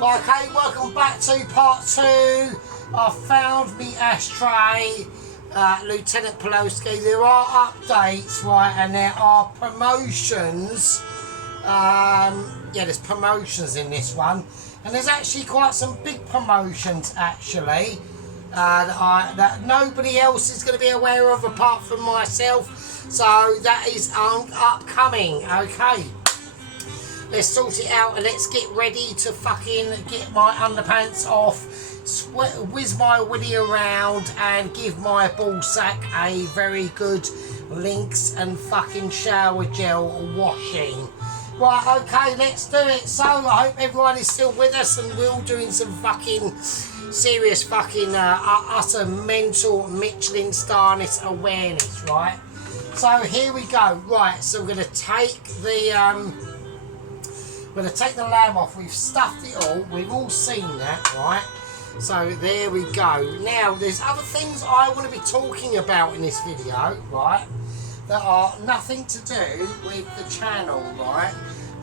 Well, okay, welcome back to part 2. I found me ashtray, Lieutenant Pelosi. There are updates, right, and there are promotions. Yeah, there's promotions in this one, and there's actually quite some big promotions actually that nobody else is going to be aware of apart from myself. So that is upcoming. Okay. Let's sort it out and let's get ready to fucking get my underpants off, whiz my willy around and give my ball sack a very good Lynx and fucking shower gel washing. Right, okay, let's do it. So I hope everyone is still with us and we're all doing some fucking serious fucking utter mental Michelin starness awareness, right? So here we go. Right, so we're going to take the we're going to take the lamb off. We've stuffed it all. We've all seen that, right? So there we go. Now, there's other things I want to be talking about in this video, right? That are nothing to do with the channel, right?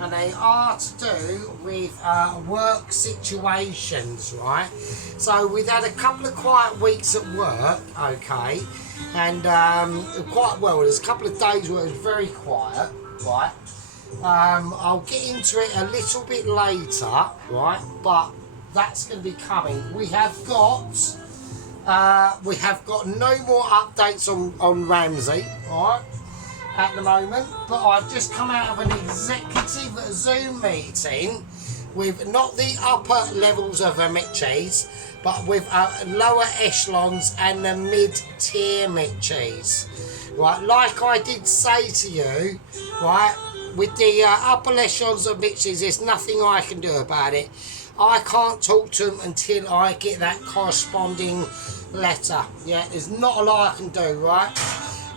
And they are to do with work situations, right? So we've had a couple of quiet weeks at work, okay? And quite well, there's a couple of days where it was very quiet, right? I'll get into it a little bit later, right? But that's going to be coming. We have got no more updates on Ramsey, right? At the moment, but I've just come out of an executive Zoom meeting with not the upper levels of Mitchies, but with lower echelons and the mid-tier Mitchies, right? Like I did say to you, right? With the upper echelons of Mitchies, there's nothing I can do about it. I can't talk to them until I get that corresponding letter. Yeah, there's not a lot I can do, right?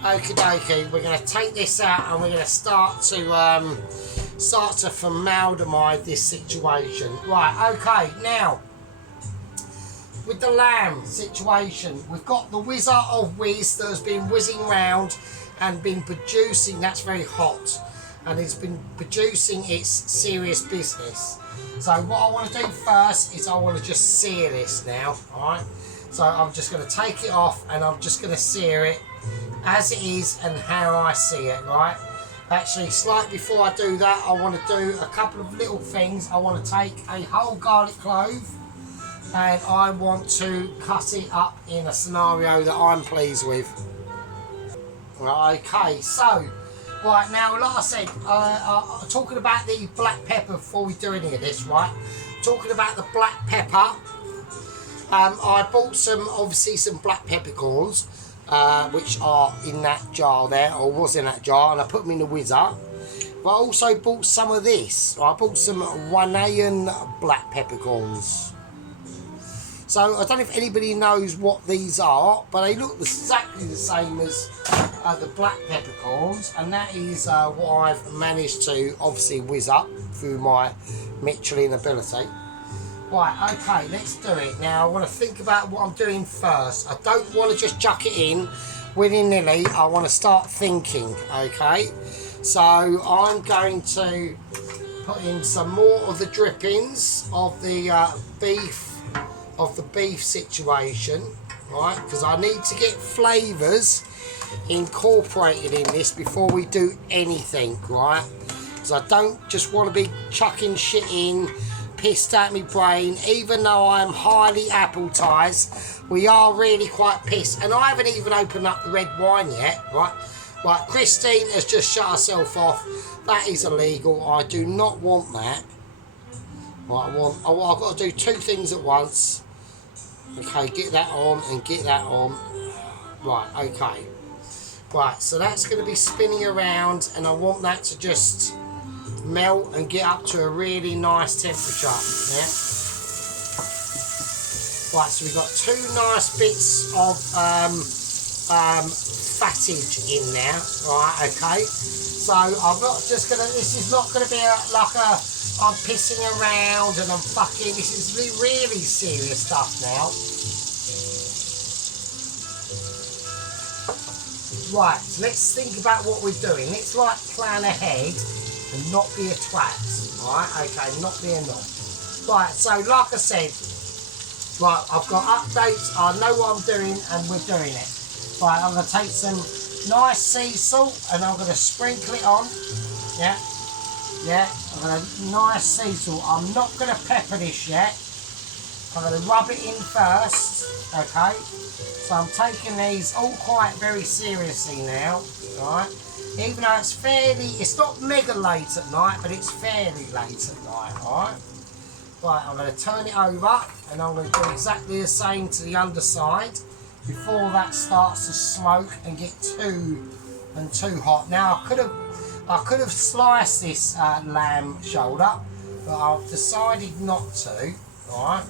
Okie dokie, we're going to take this out and we're going to start to formaldehyde this situation. Right, okay, now, with the lamb situation, we've got the Wizard of Wiz that has been whizzing round and been producing, that's very hot, and it's been producing its serious business. So what I want to do first is I want to just sear this now, alright? So I'm just going to take it off and I'm just going to sear it as it is and how I see it, right? Actually, slightly before I do that, I want to do a couple of little things. I want to take a whole garlic clove and I want to cut it up in a scenario that I'm pleased with. Right, okay, so right now, like I said, talking about the black pepper before we do any of this, right? Talking about the black pepper, I bought obviously some black peppercorns, which are in that jar there, or was in that jar, and I put them in the whizzer. But I also bought some of this. I bought some Ghanaian black peppercorns. So I don't know if anybody knows what these are, but they look exactly the same as the black peppercorns, and that is what I've managed to obviously whiz up through my Michelin ability. Right, okay, let's do it. Now I want to think about what I'm doing first. I don't want to just chuck it in willy-nilly. I want to start thinking, okay? So I'm going to put in some more of the drippings of the beef situation, right? Because I need to get flavours incorporated in this before we do anything, right? Because I don't just want to be chucking shit in, pissed at me brain. Even though I'm highly appetized, we are really quite pissed, and I haven't even opened up the red wine yet, right? Right, Christine has just shut herself off. That is illegal. I do not want that. Right, I've got to do two things at once. Okay, get that on and get that on. Right, okay. Right, so that's going to be spinning around, and I want that to just melt and get up to a really nice temperature. Yeah. Right, so we've got two nice bits of fattage in there. Right, okay. So I'm not just gonna. This is not going to be I'm pissing around and I'm fucking. This is really serious stuff now. Right, so let's think about what we're doing. Let's plan ahead and not be a twat. Alright, okay, not be a knob. Right, so like I said, right, I've got updates, I know what I'm doing and we're doing it. Right, I'm going to take some nice sea salt and I'm going to sprinkle it on. Yeah, I'm going to nice sea salt. I'm not going to pepper this yet. I'm going to rub it in first, okay? So I'm taking these all quite very seriously now, right? Even though it's not mega late at night, but it's fairly late at night, alright? Right, I'm going to turn it over and I'm going to do exactly the same to the underside before that starts to smoke and get too hot. Now I could have sliced this lamb shoulder, but I've decided not to. Alright,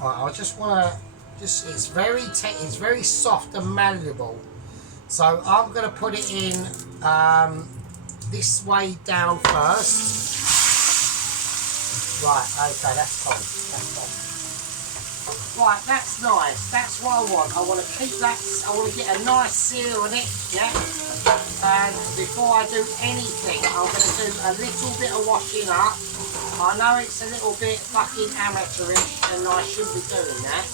I just want to it's very soft and malleable. So I'm going to put it in this way down first. Right, okay, that's cool. Right, that's nice. That's what I want. I want to keep that. I want to get a nice seal on it, yeah. And before I do anything, I'm going to do a little bit of washing up. I know it's a little bit fucking amateurish, and I shouldn't be doing that.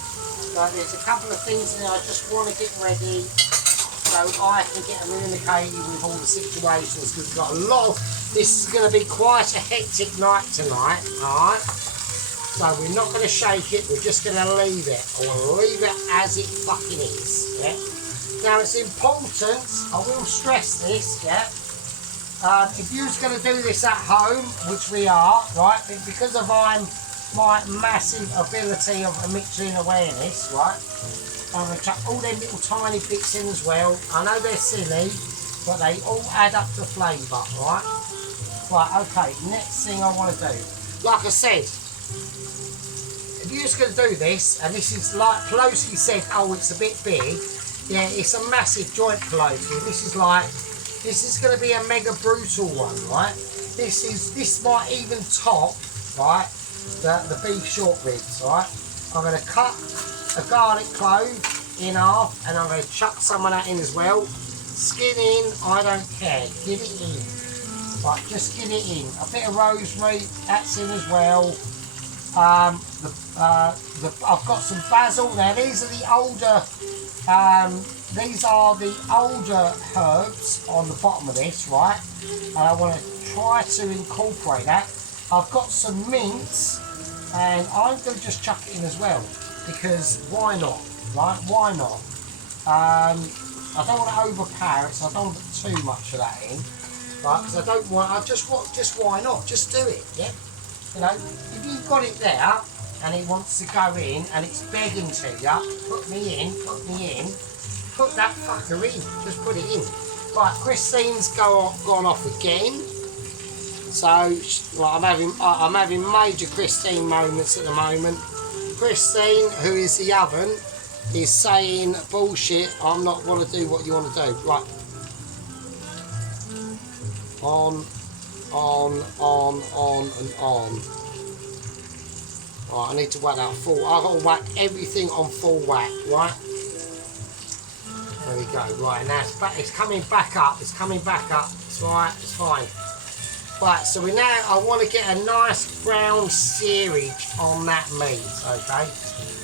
But there's a couple of things that I just want to get ready, so I can get communicated with all the situations, because we've got a lot of, this is going to be quite a hectic night tonight, alright? So we're not going to shake it, we're just going to leave it. I want to leave it as it fucking is, yeah? Now it's important, I will stress this, yeah? If you're going to do this at home, which we are, right, because of my massive ability of mixing awareness, right? I'm going to chuck all them little tiny bits in as well. I know they're silly, but they all add up to flavour, right? Right, okay, next thing I want to do. Like I said, if you're just going to do this, and this is like Pelosi said, oh, it's a bit big. Yeah, it's a massive joint, Pelosi. This is going to be a mega brutal one, right? This might even top, right, the beef short ribs, right? I'm going to cut a garlic clove in half, and I'm going to chuck some of that in as well. Skin in, I don't care. Get it in. Right, just get it in. A bit of rosemary, that's in as well. I've got some basil. Now these are the older herbs on the bottom of this, right? And I want to try to incorporate that. I've got some mint, and I'm going to just chuck it in as well, because why not, right? Why not? I don't want to overpower it, so I don't want to put too much of that in, right? Because just why not? Just do it, yeah? You know, if you've got it there and it wants to go in and it's begging to you, put me in, put that fucker in, just put it in. Right, Christine's gone off again. So, well, I'm having major Christine moments at the moment. Christine, who is the oven, is saying bullshit. I'm not going to do what you want to do. Right. On and on. Right, I need to whack that full. I've got to whack everything on full whack, right? There we go. Right, now it's coming back up. It's coming back up. It's right. It's fine. Right, so I want to get a nice brown searage on that meat, okay?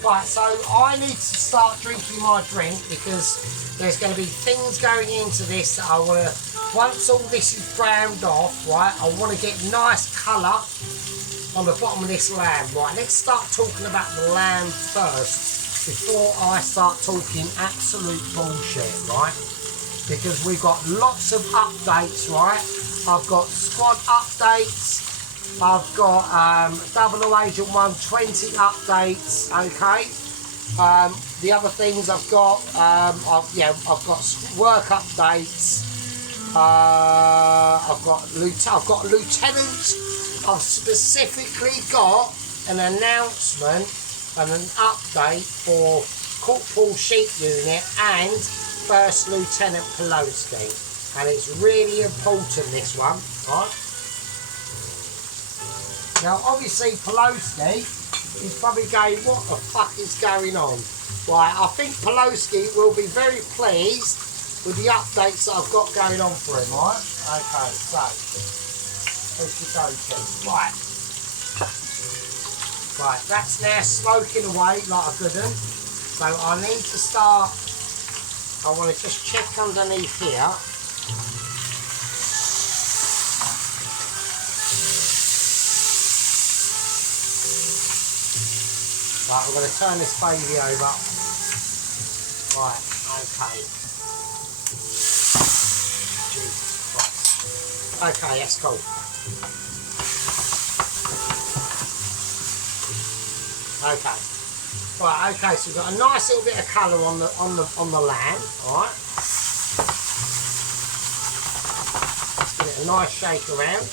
Right, so I need to start drinking my drink, because there's going to be things going into this that I want to, once all this is browned off, right, I want to get nice colour on the bottom of this lamb. Right, let's start talking about the lamb first, before I start talking absolute bullshit, right? Because we've got lots of updates, right? I've got squad updates, I've got 00 Agent 120 updates, okay? The other things I've got, I've got work updates, I've got lieutenants, I've specifically got an announcement and an update for Corporal Sheep Unit and First Lieutenant Pelosi. And it's really important, this one, right? Now, obviously, Pelosi is probably going, what the fuck is going on? Right, I think Pelosi will be very pleased with the updates that I've got going on for him, right? Okay, so, let's go, right. Right, that's now smoking away like a good one. So I need to start, I want to just check underneath here. Right, I'm going to turn this baby over. Right, okay. Jesus Christ. Okay, that's cool. Okay. Right, okay, so we've got a nice little bit of colour on the lamb, alright. Let's give it a nice shake around.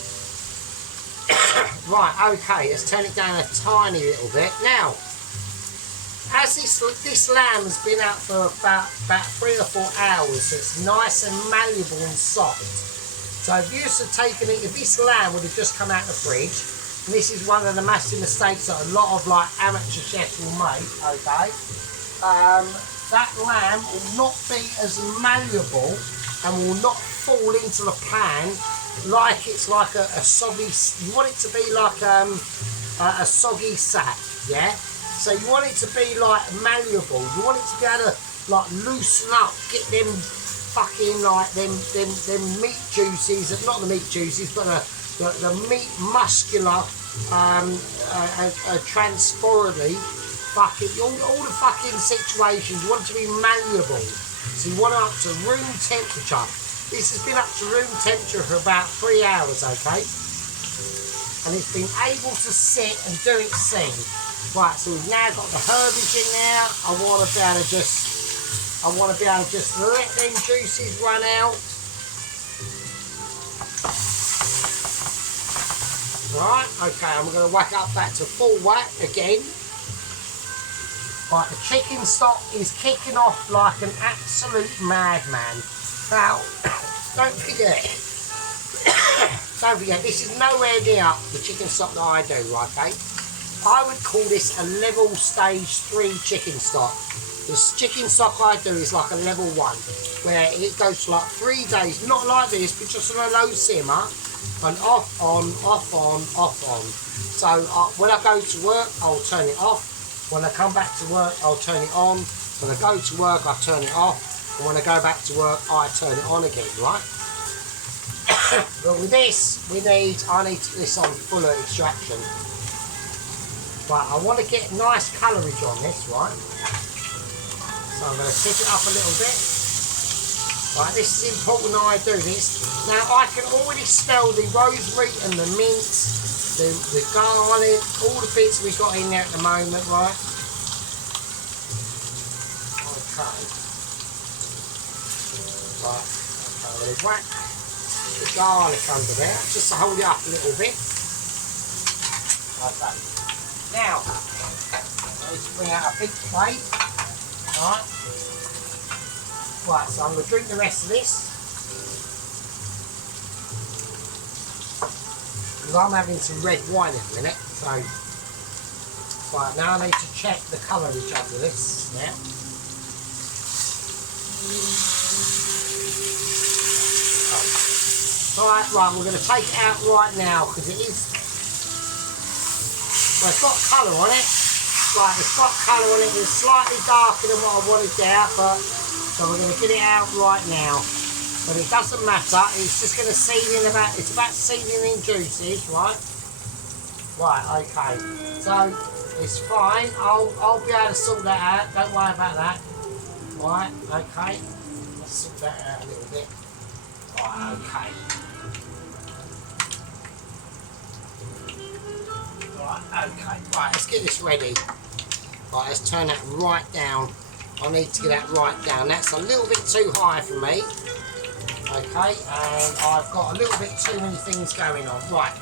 Right, okay, let's turn it down a tiny little bit. Now, as this lamb has been out for about 3 or 4 hours, so it's nice and malleable and soft. So if you used to taken it, if this lamb would have just come out of the fridge, and this is one of the massive mistakes that a lot of like amateur chefs will make, okay, that lamb will not be as malleable and will not fall into the pan like it's like a soggy, you want it to be like a soggy sack, yeah? So you want it to be like malleable, you want it to be able to like loosen up, get them fucking like them meat juices, not the meat juices, but the meat muscular transportably fucking all the fucking situations. You want it to be malleable, so you want it up to room temperature. This has been up to room temperature for about 3 hours, okay, and it's been able to sit and do its thing. Right, so we've now got the herbage in there. I want to be able to just let them juices run out. Right, okay, I'm going to whack up that to full whack again. Right, the chicken stock is kicking off like an absolute madman. Now, don't forget, this is nowhere near the chicken stock that I do, okay? I would call this a level stage 3 chicken stock. The chicken stock I do is like a level 1, where it goes for like 3 days, not like this, but just on a low simmer, and off on, off on, off on. So when I go to work, I'll turn it off. When I come back to work, I'll turn it on. When I go to work, I turn it off. And when I go back to work, I turn it on again, right? But with this, I need this on fuller extraction. Right, I want to get nice colourage on this, right? So I'm going to pick it up a little bit. Right, this is important that I do this. Now I can already smell the rosemary and the mint, the garlic, all the bits we've got in there at the moment, right? Okay. Right, okay, I'm going to whack the garlic under there, just to hold it up a little bit. Okay. Now, let's bring out a big plate. Alright. Right, so I'm going to drink the rest of this. Because I'm having some red wine in a minute. So, right, now I need to check the colourage under this now. Right, we're going to take it out right now because it is. Well, it's got colour on it. Right, it's got colour on it. It's slightly darker than what I wanted there, but so we're going to get it out right now. But it doesn't matter. It's just going to seed in it's about seeding in juices, right? Right, okay. So it's fine. I'll be able to sort that out. Don't worry about that. Right, okay. Let's sort that out a little bit. Right, okay. Right, okay, right, let's get this ready. Right, let's turn that right down. I need to get that right down. That's a little bit too high for me. Okay, and I've got a little bit too many things going on. Right.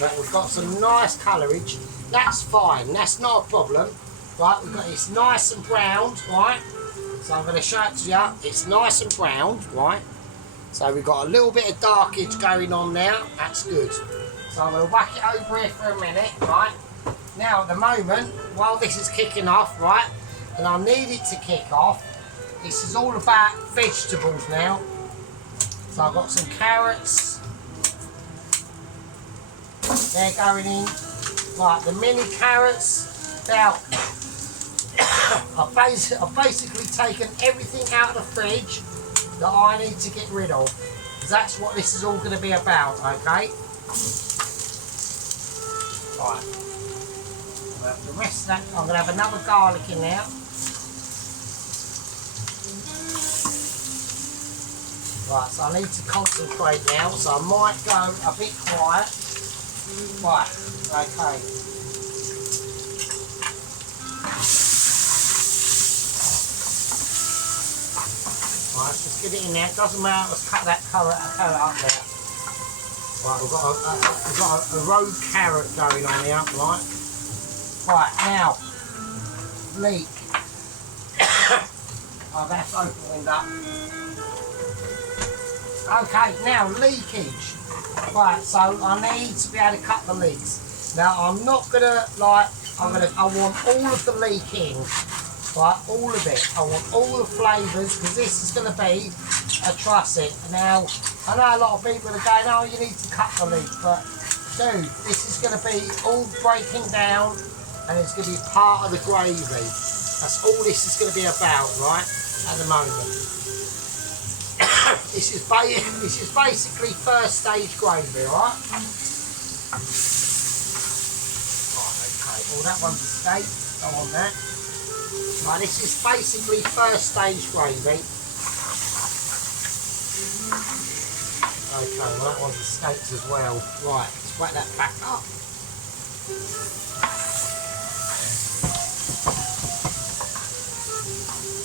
Right, we've got some nice colourage. That's fine, that's not a problem. Right, we've got it's nice and browned, right? So I'm going to show it to you. It's nice and browned, right? So we've got a little bit of darkage going on now. That's good. So I'm going to whack it over here for a minute, right? Now at the moment, while this is kicking off, right, and I need it to kick off, this is all about vegetables now. So I've got some carrots. They're going in. Right, the mini carrots. Now, I've basically taken everything out of the fridge that I need to get rid of. Because that's what this is all going to be about, okay? Right. Well, the rest of that, I'm going to have another garlic in there. Right, so I need to concentrate now, so I might go a bit quiet. Right, okay. Right, let's just get it in there. It doesn't matter, let's cut that carrot up there. Right, we've got a rogue carrot going on here, right? Right, now, leek. Oh, that's opened up. Okay, now leakage. Right, so I need to be able to cut the leeks. Now I'm not gonna I want all of the leek in. Right, all of it. I want all the flavours because this is gonna be a trusset. Now I know a lot of people are going, oh, you need to cut the leek, but dude, this is gonna be all breaking down and it's gonna be part of the gravy. That's all this is gonna be about, right? At the moment. This is basically first stage gravy, right? Right, okay. Well, that one's a steak. Don't want that. Right, this is basically first stage gravy. Okay, well that one's the steaks as well. Right, let's whack that back up.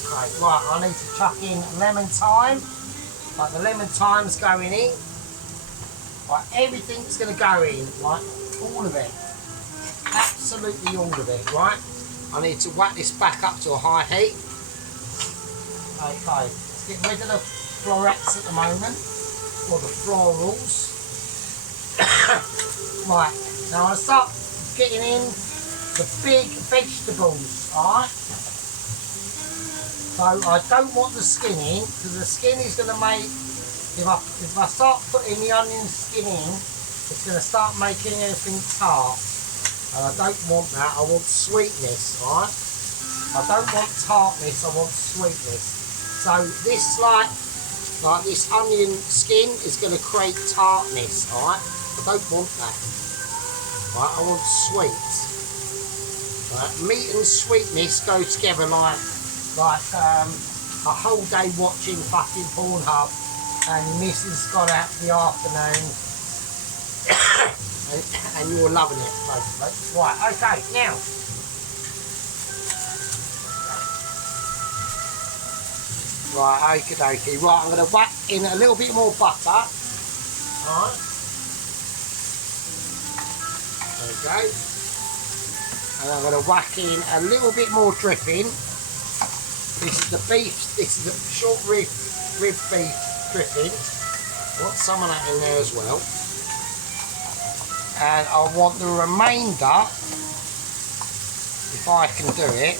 Okay, right, I need to chuck in lemon thyme. Right, the lemon thyme's going in. Right, everything's going to go in, right? All of it. Absolutely all of it, right? I need to whack this back up to a high heat. Okay, let's get rid of the florets at the moment, or the florals. Right, now I'll start getting in the big vegetables, alright? So I don't want the skin in, because the skin is going to make, if I start putting the onion skin in, it's going to start making everything tart. And I don't want that, I want sweetness, alright? I don't want tartness, I want sweetness. So this like this onion skin is going to create tartness, alright? I don't want that. Right, I want sweet. Right, meat and sweetness go together like a whole day watching fucking Pornhub and Mrs. got out in the afternoon and you're loving it basically. Right, okay, now right, okie dokie. Right, I'm going to whack in a little bit more butter. Alright. There we go. And I'm going to whack in a little bit more dripping. This is the beef, this is the short rib beef dripping. I want some of that in there as well. And I want the remainder, if I can do it,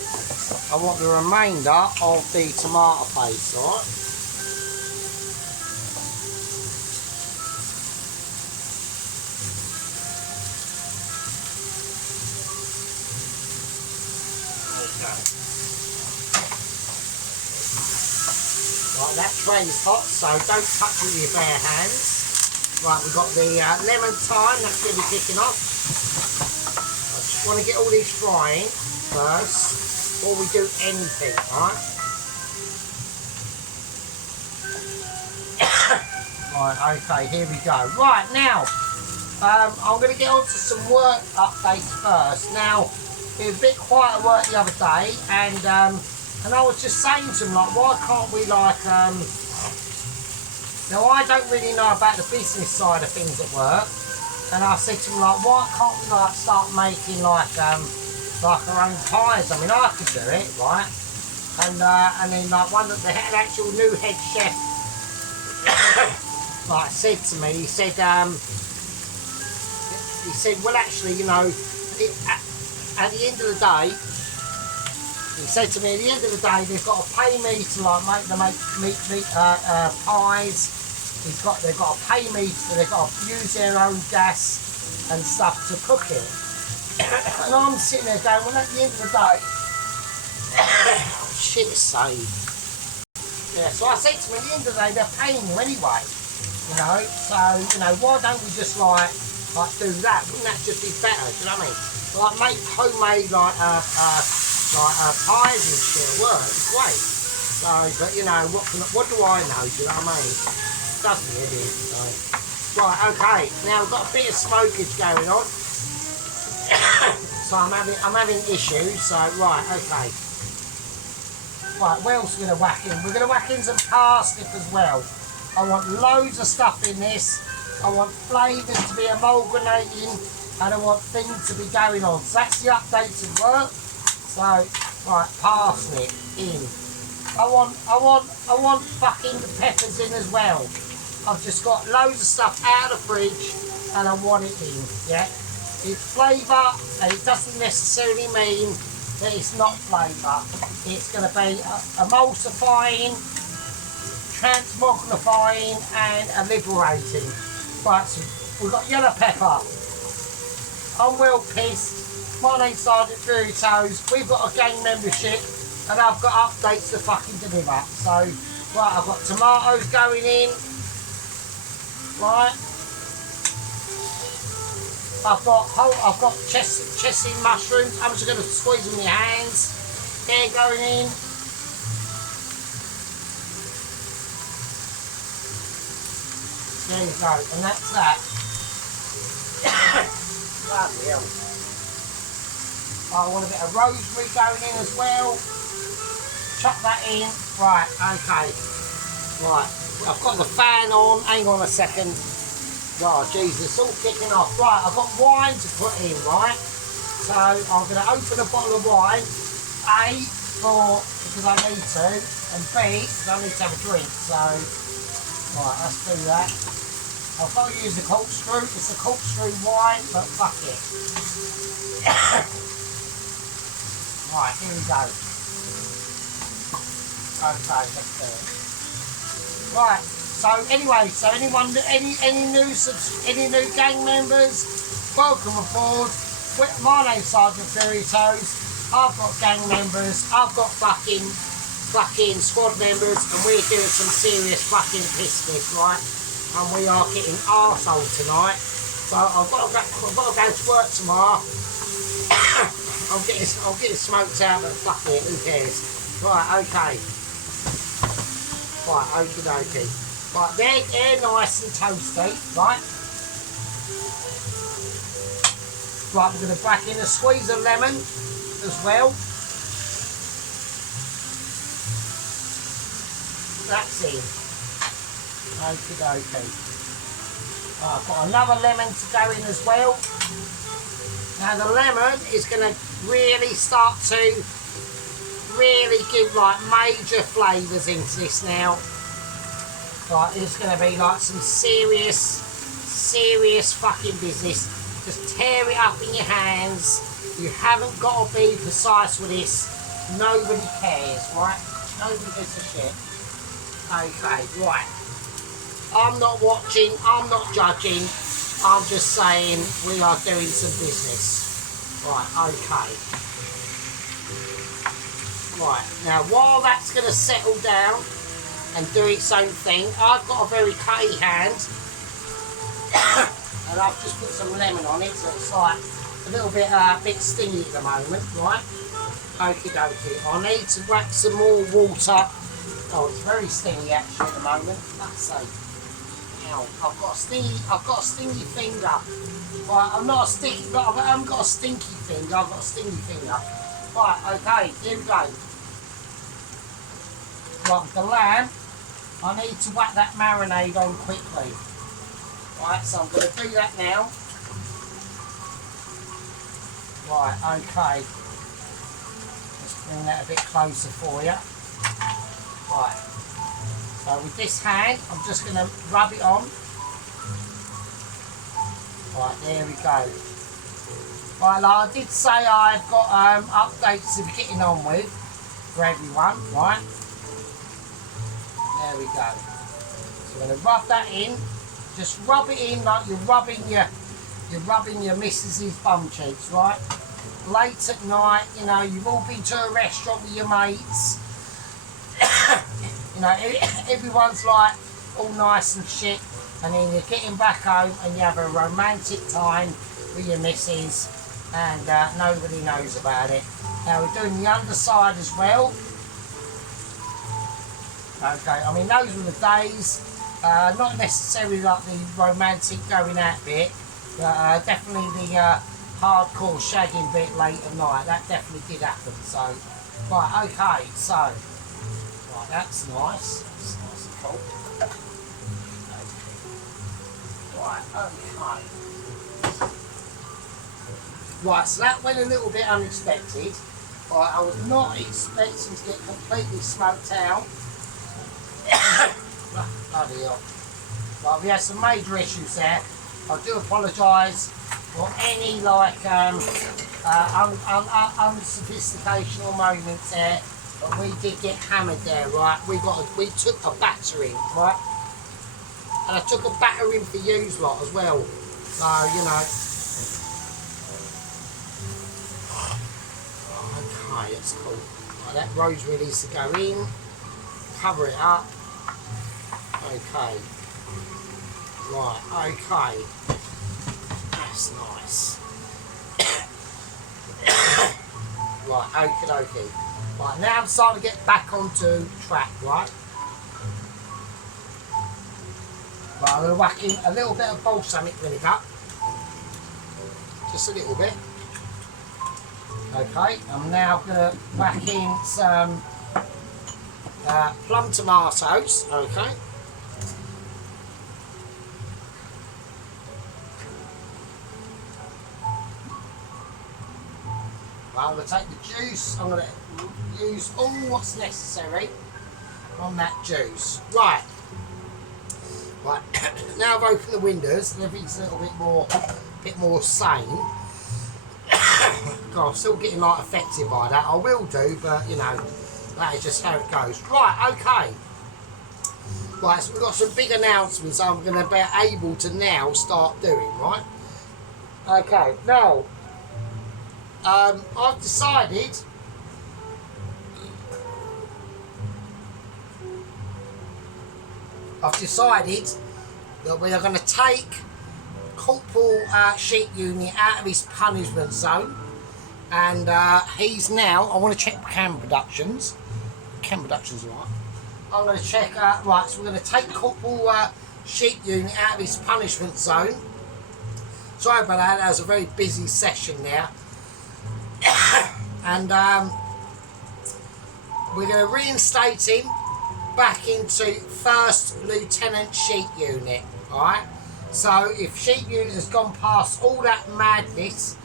I want the remainder of the tomato paste, alright? Right, that tray is hot, so don't touch it with your bare hands. Right, we've got the lemon thyme, that's going to be kicking off. I just want to get all these frying first, before we do anything, right? Right, okay, here we go. Right, now, I'm going to get on to some work updates first. Now, it was a bit quiet at work the other day, and I was just saying to them, like, why can't we, like, now I don't really know about the business side of things at work, and I said to them, like, why can't we, like, start making, like our own pies? I mean, I could do it, right? And then, like, the actual new head chef, like, said to me, he said, well, actually, you know, at the end of the day, he said to me, at the end of the day, they've got to pay me to like make pies, they've got to pay me, they've got to use their own gas and stuff to cook it. And I'm sitting there going, well, at the end of the day, shit saved. Yeah, so I said to them, at the end of the day, they're paying you anyway, you know, so, you know, why don't we just like do that? Wouldn't that just be better, do you know what I mean? Like make homemade pies and shit work, it's great. So, but you know, what do I know, do you know what I mean? Doesn't it, is, so. Right, okay, now we've got a bit of smokage going on. So I'm having issues, so right, okay. Right, what else are we going to whack in? We're going to whack in some parsnip as well. I want loads of stuff in this. I want flavours to be amalgamating and I want things to be going on. So that's the updates of work. So, right, parsnip in. I want fucking the peppers in as well. I've just got loads of stuff out of the fridge and I want it in, yeah? It's flavour and it doesn't necessarily mean that it's not flavour. It's going to be emulsifying, transmagnifying and liberating. Right, so we've got yellow pepper. I'm well pissed. My name's Sergeant Doritos. We've got a gang membership and I've got updates to fucking deliver. So, right, I've got tomatoes going in. Right. I've got chesty mushrooms. I'm just going to squeeze them in my hands. They're going in. There you go, and that's that. Bloody hell. I want a bit of rosemary going in as well. Chuck that in. Right, okay. Right, I've got the fan on. Hang on a second. Oh, Jesus, it's all kicking off. Right, I've got wine to put in, right? So I'm going to open a bottle of wine. A, because I need to, and B, because I need to have a drink. So, right, let's do that. I've got to use a corkscrew. It's a corkscrew wine, but fuck it. Right, here we go. Okay, let's do it. Right. So anyway, any new gang members, welcome aboard. My name's Sergeant Doritos. I've got gang members. I've got fucking squad members, and we're doing some serious fucking business, right? And we are getting arsehole tonight. So I've got to go to work tomorrow. I'm getting smoked out, but fuck it, who cares? Right, okay. Right, okie dokie. Right, they're nice and toasty, right? Right, we're going to back in a squeeze of lemon as well. That's in. Okie dokie. Right, I've got another lemon to go in as well. Now the lemon is going to really start to give like major flavours into this now. Right, it's going to be like some serious fucking business. Just tear it up in your hands. You haven't got to be precise with this. Nobody cares, right? Nobody gives a shit. Okay, right. I'm not watching, I'm not judging. I'm just saying we are doing some business. Right, okay. Right, now while that's going to settle down and do its own thing, I've got a very cutty hand and I've just put some lemon on it, so it's like a little bit stingy at the moment, right? Okie dokie. I need to whack some more water. Oh, it's very stingy actually at the moment. Let's see. Ow, I've got a stingy finger. Right, I haven't got a stinky finger, I've got a stingy finger. Right, okay, here we go. Right, with the lamb, I need to whack that marinade on quickly. Right, so I'm going to do that now. Right, okay. Let's bring that a bit closer for you. Right. So with this hand, I'm just going to rub it on. Right, there we go. Right, like I did say, I've got updates to be getting on with for everyone, right? There we go. So we're going to rub that in. Just rub it in like you're rubbing your missus's bum cheeks, right? Late at night, you know, you've all been to a restaurant with your mates. You know, everyone's like all nice and shit, and then you're getting back home and you have a romantic time with your missus, and nobody knows about it. Now we're doing the underside as well. Okay, I mean those were the days, not necessarily like the romantic going out bit, but definitely the hardcore shagging bit late at night. That definitely did happen. So, right, okay, so, right, that's nice. That's nice and cool. Right, okay. Right, so that went a little bit unexpected. Right, I was not expecting to get completely smoked out. Bloody hell. Right, we had some major issues there. I do apologise for any like unsophistication or moments there, but we did get hammered there, right? We took a battering, right? And I took a battering for you lot as well. So, you know. Okay, that's cool. Right, that rosary needs to go in. Cover it up. Okay. Right, okay. That's nice. Right, okie dokie. Right, now I'm starting to get back onto track, right? Right, I'm going to whack in a little bit of balsamic vinegar. Just a little bit. Okay, I'm now going to whack in some plum tomatoes, okay? I'm going to take the juice, I'm going to use all what's necessary on that juice. Right, right. Now I've opened the windows and everything's a little bit more sane. God, I'm still getting like affected by that. I will do, but you know, that is just how it goes. Right, okay. Right, so we've got some big announcements I'm going to be able to now start doing, right? Okay, now, I've decided that we are going to take Corporal Sheep Unit out of his punishment zone, and he's now, I want to check Cam Productions, right? I'm going to check, right, so we're going to take Corporal Sheep Unit out of his punishment zone. Sorry about that, that was a very busy session there. And we're going to reinstate him back into 1st Lieutenant Sheep Unit, alright? So if Sheep Unit has gone past all that madness,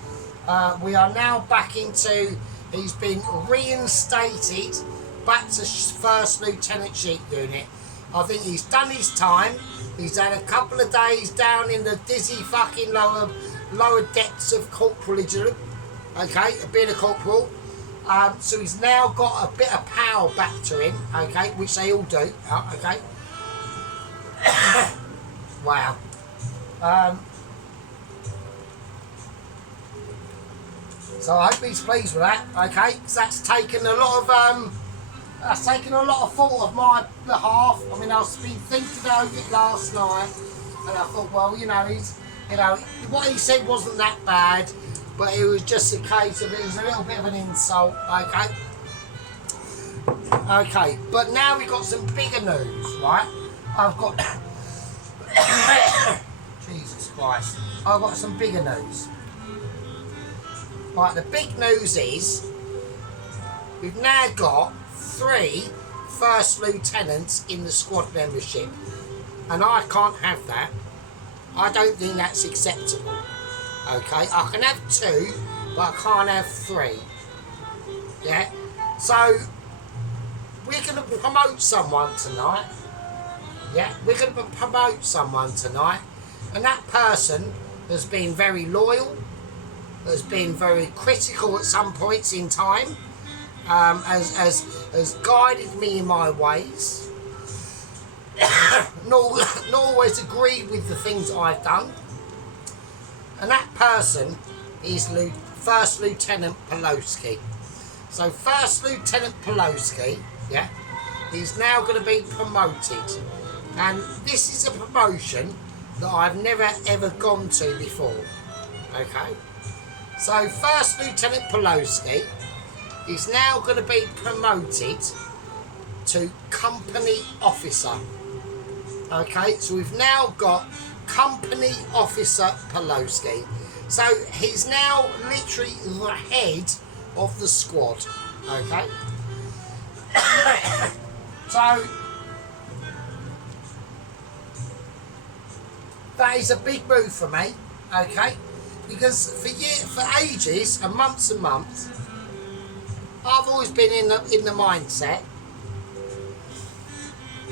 we are now back into, he's been reinstated back to 1st Lieutenant Sheep Unit. I think he's done his time. He's had a couple of days down in the dizzy fucking lower depths of corporalism. Okay, being a corporal. So he's now got a bit of power back to him, okay, which they all do, okay. Wow. So I hope he's pleased with that, okay, because that's taken a lot of thought of my behalf. I mean, I've been thinking over it last night, and I thought, well, you know, what he said wasn't that bad, but it was just a case of, it was a little bit of an insult, okay? Okay, but now we've got some bigger news, right? I've got, Jesus Christ, I've got some bigger news. Right, the big news is, we've now got 3 first lieutenants in the squad membership, and I can't have that. I don't think that's acceptable. Okay, I can have 2, but I can't have 3. Yeah, so we're going to promote someone tonight. Yeah, we're going to promote someone tonight, and that person has been very loyal, has been very critical at some points in time, has guided me in my ways, not always agree with the things I've done. And that person is First Lieutenant Pawlowski. So First Lieutenant Pawlowski, yeah, is now going to be promoted. And this is a promotion that I've never ever gone to before. Okay? So First Lieutenant Pawlowski is now going to be promoted to Company Officer. Okay, so we've now got Company Officer Pawlowski. So he's now literally the head of the squad. Okay. So that is a big move for me. Okay, because for ages and months, I've always been in the mindset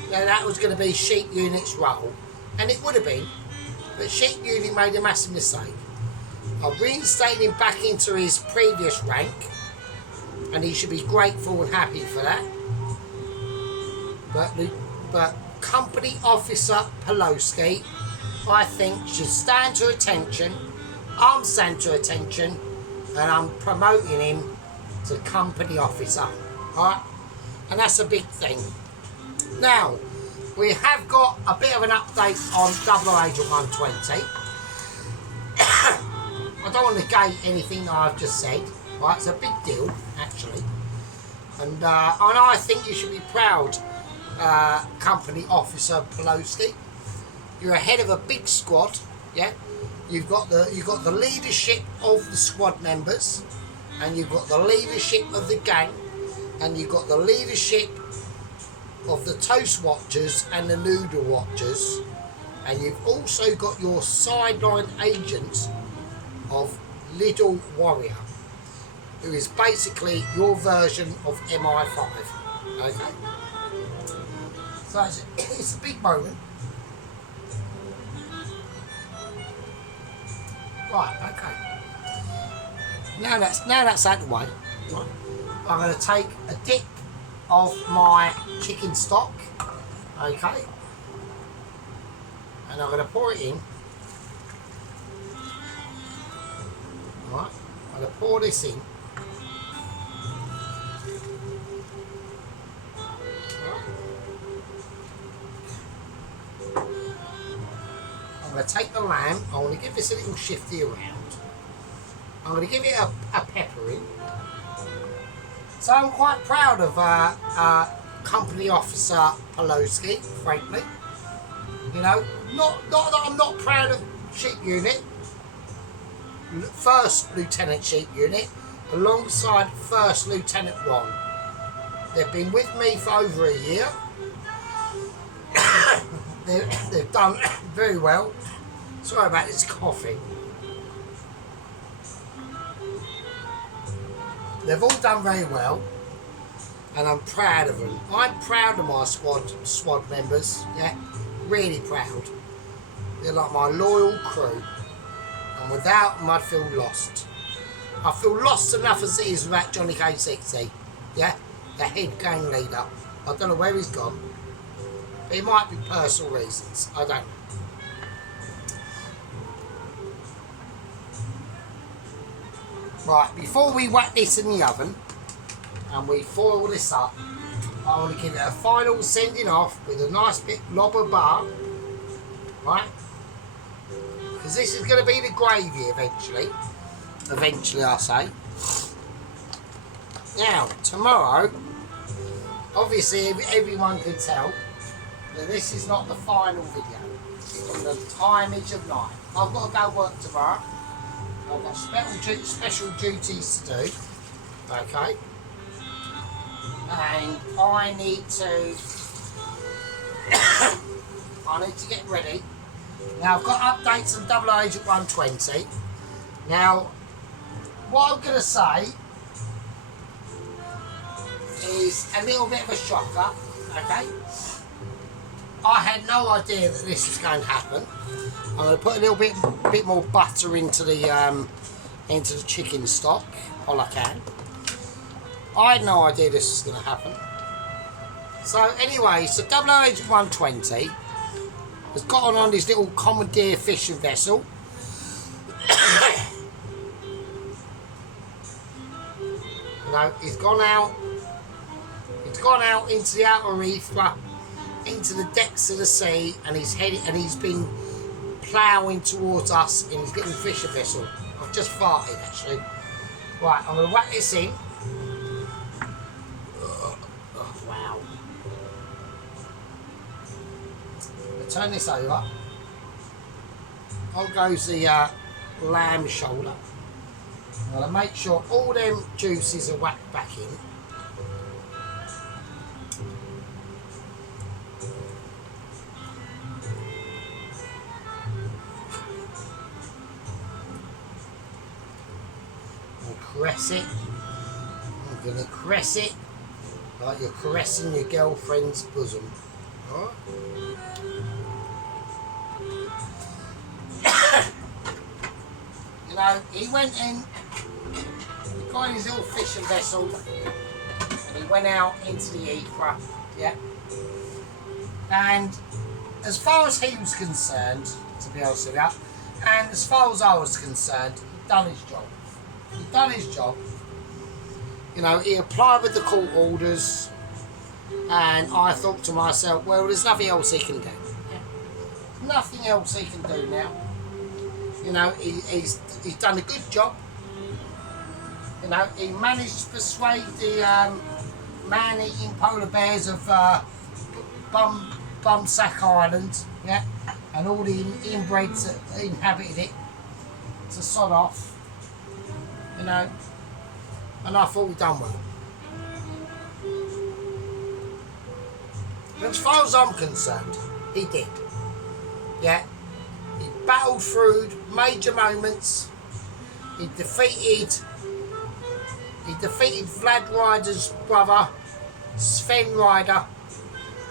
that was going to be Sheep Unit's role, and it would have been, but Sheep Unit made a massive mistake. I reinstated him back into his previous rank, and he should be grateful and happy for that. But Company Officer Pawlowski, I think, should stand to attention. I'm standing to attention, and I'm promoting him to Company Officer. Alright? And that's a big thing. Now, we have got a bit of an update on Double Agent 120. I don't want to negate anything that I've just said. Right, it's a big deal, actually. And I think you should be proud, Company Officer Pawlowski. You're ahead of a big squad, yeah? You've got the leadership of the squad members, and you've got the leadership of the gang, and you've got the leadership of the Toast Watchers and the Noodle Watchers, and you've also got your sideline agent of Little Warrior, who is basically your version of MI5. Okay? So it's a big moment. Right, okay. Now that's out of the way. Right. I'm going to take a dip of my chicken stock, okay, and I'm going to pour it in. Right, I'm going to pour this in. I'm going to take the lamb. I want to give this a little shifty around. I'm going to give it a peppering. So I'm quite proud of Company Officer Pawlowski, frankly. You know, not that I'm not proud of Sheep Unit, First Lieutenant Sheep Unit, alongside First Lieutenant Ron. They've been with me for over a year. They've done very well. Sorry about this coughing. They've all done very well, and I'm proud of them. I'm proud of my squad members, yeah, really proud. They're like my loyal crew, and without them I'd feel lost. I feel lost enough as it is without Johnny K60, yeah, the head gang leader. I don't know where he's gone, but it might be personal reasons, I don't know. Right, before we whack this in the oven and we foil this up, I want to give it a final sending off with a nice bit lob of bar, right? Because this is going to be the gravy eventually. Eventually, I say. Now, tomorrow, obviously everyone can tell that this is not the final video. It's on the timage of night. I've got to go work tomorrow. I've got special duties to do, okay, and I need to get ready. Now I've got updates on Double Agent 120. Now, what I'm going to say is a little bit of a shocker, okay. I had no idea that this was going to happen. I'm going to put a little bit more butter into the chicken stock, all I can. I had no idea this was going to happen. So anyway, so 00 has got on his little commandeer fishing vessel. He's gone out. He's gone out into the outer reef, into the depths of the sea, and he's been ploughing towards us in his little fishing vessel. I've just farted actually. Right, I'm going to whack this in. Oh, wow. I'll turn this over. On goes the lamb shoulder. I'm going to make sure all them juices are whacked back in. Caress it. I'm going to caress it like you're caressing your girlfriend's bosom. Alright? He went in, he got in his little fishing vessel, and he went out into the ether, yeah? And as far as he was concerned, to be honest with you, and as far as I was concerned, he'd done his job. He'd done his job. He applied with the court orders, and I thought to myself, well, there's nothing else he can do. Yeah? Nothing else he can do now. He's done a good job. He managed to persuade the man-eating polar bears of Bumsack Island, yeah, and all the inbreds that inhabited it to sod off. And I thought we'd done well. But as far as I'm concerned, he did. Yeah. He battled through major moments. He defeated Vlad Ryder's brother, Sven Ryder,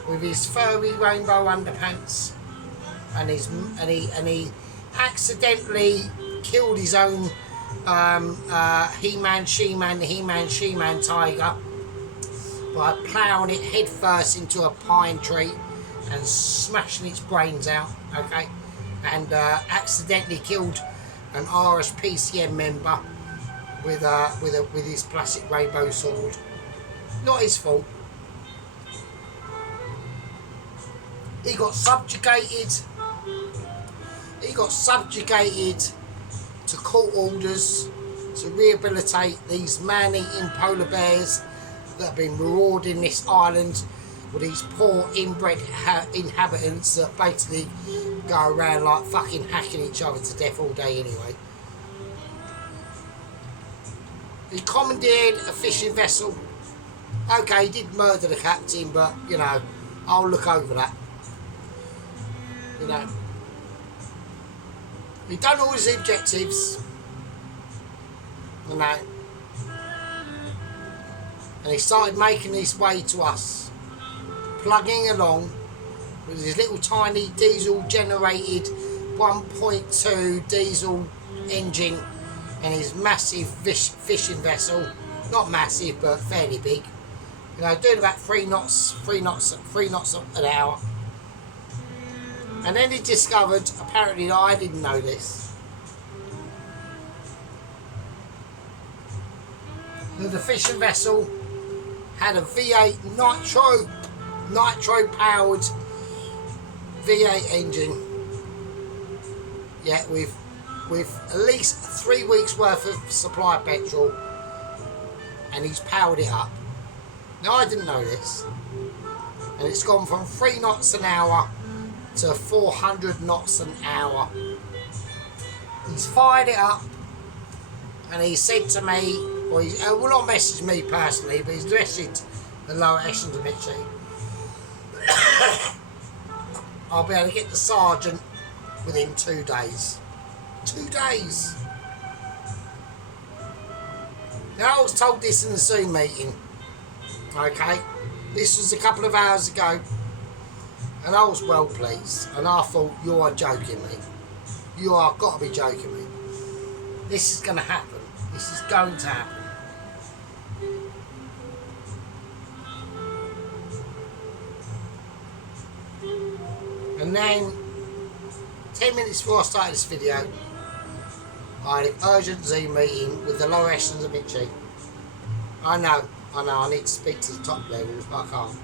with his furry rainbow underpants, and he accidentally killed his own He-Man, She-Man, the He-Man, She-Man tiger by ploughing it headfirst into a pine tree and smashing its brains out. Okay. And accidentally killed an RSPCM member with his plastic rainbow sword. Not his fault. He got subjugated. He got subjugated to court orders to rehabilitate these man-eating polar bears that have been marauding this island with these poor inbred inhabitants that basically go around like fucking hacking each other to death all day anyway. He commandeered a fishing vessel. Okay, he did murder the captain, but I'll look over that. He done all his objectives. And he started making his way to us, plugging along with his little tiny diesel generated 1.2 diesel engine and his massive fishing vessel. Not massive, but fairly big. Doing about 3 knots an hour. And then he discovered, apparently I didn't know this, that the fishing vessel had a V8 nitro powered V8 engine. Yeah, with at least 3 weeks worth of supply of petrol, and he's powered it up. Now I didn't know this, and it's gone from 3 knots an hour to 400 knots an hour. He's fired it up, and he said to me, well, he will not message me personally, but he's messaged the lower echelons of it. I'll be able to get the sergeant within 2 days. 2 days. Now I was told this in the Zoom meeting. Okay, this was a couple of hours ago, and I was well pleased, and I thought, you are joking me. You are got to be joking me. This is going to happen. This is going to happen. And then 10 minutes before I started this video, I had an urgent Zoom meeting with the lower echelons of Mitchie. I know, I need to speak to the top levels, but I can't.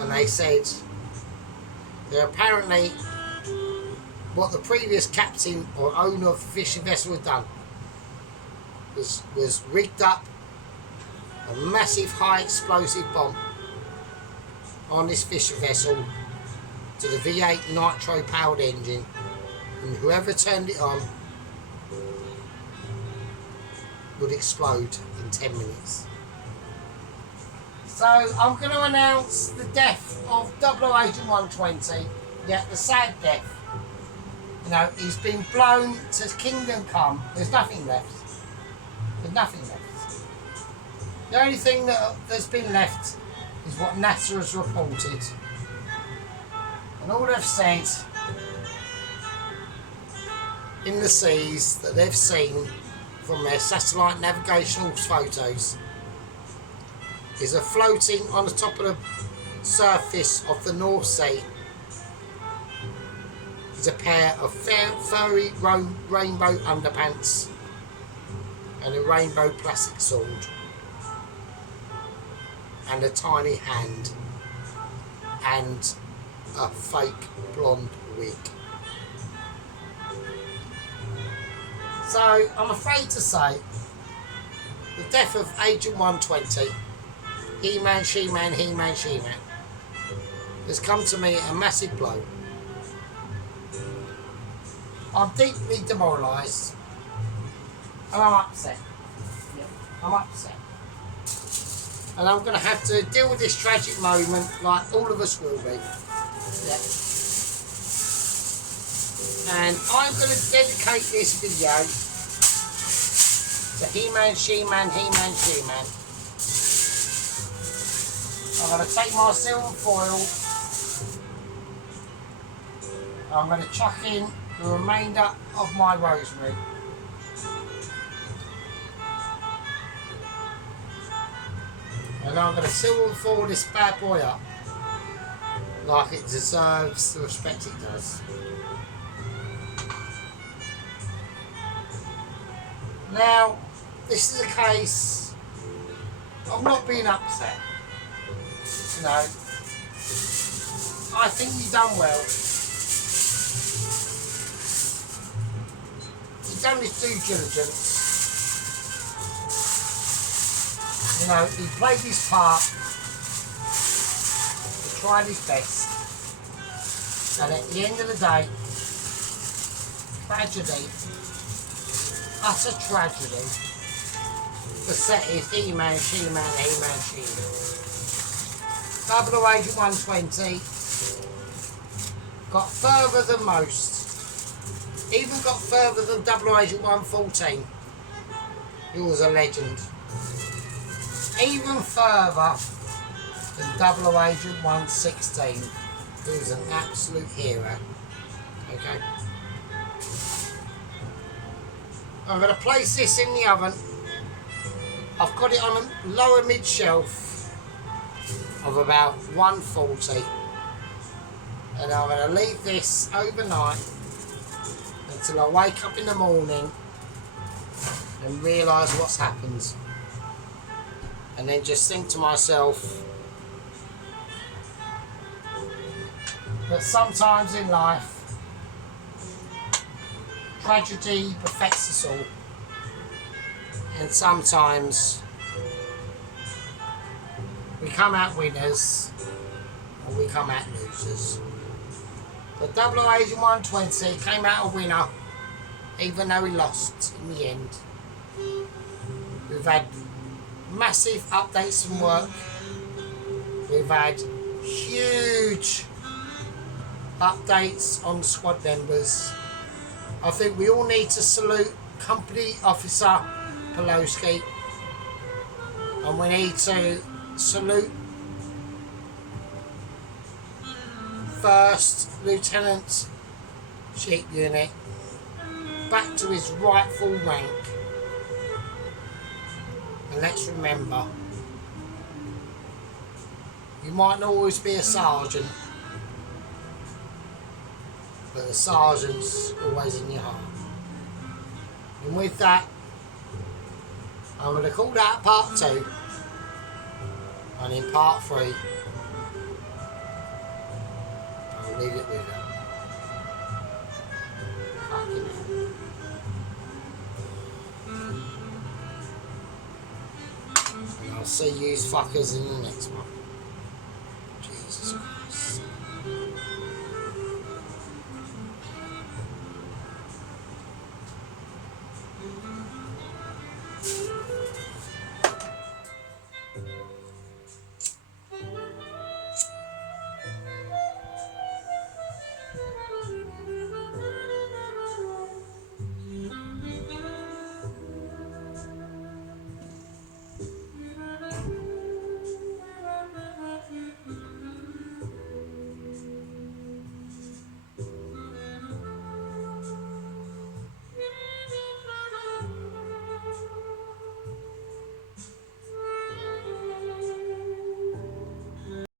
And they said that apparently what the previous captain or owner of the fishing vessel had done was rigged up a massive high explosive bomb on this fishing vessel to the V8 nitro powered engine, and whoever turned it on would explode in 10 minutes. So I'm going to announce the death of 00 Agent 120, yeah, the sad death. You know, he's been blown to kingdom come. There's nothing left. There's nothing left. The only thing that's been left is what NASA has reported. And all they've said in the seas that they've seen from their satellite navigational photos is a floating on the top of the surface of the North Sea is a pair of furry rainbow underpants and a rainbow plastic sword and a tiny hand and a fake blonde wig. So I'm afraid to say the death of Agent 120, He-Man, She-Man, He-Man, She-Man, has come to me a massive blow. I'm deeply demoralised and I'm upset. Yeah, I'm upset. And I'm going to have to deal with this tragic moment like all of us will be. Yeah. And I'm going to dedicate this video to He-Man, She-Man, He-Man, She-Man. I'm going to take my silver foil. I'm going to chuck in the remainder of my rosemary. And I'm going to silver foil this bad boy up like it deserves the respect it does. Now, this is a case of not being upset. You know, I think you've done well. He's done his due diligence. You know, he played his part. He tried his best. And at the end of the day, tragedy, utter tragedy, the set is He-Man, She-Man, He-Man, She-Man. 00 Agent 120 got further than most. Even got further than 00 Agent 114, who was a legend. Even further than 00 Agent 116, who was an absolute hero. Okay. I'm going to place this in the oven. I've got it on a lower mid shelf of about 140, and I'm going to leave this overnight until I wake up in the morning and realise what's happened, and then just think to myself that sometimes in life tragedy befits us all, and sometimes we come out winners or we come out losers. But 00 Agent 120 came out a winner, even though he lost in the end. We've had massive updates and work. We've had huge updates on squad members. I think we all need to salute Company Officer Pulowski, and we need to salute First Lieutenant Sheep Unit back to his rightful rank. And let's remember, you might not always be a sergeant, but the sergeant's always in your heart. And with that, I'm going to call that part 2, and in part 3, I'll leave it with that. Fucking hell. And I'll see you fuckers in the next one.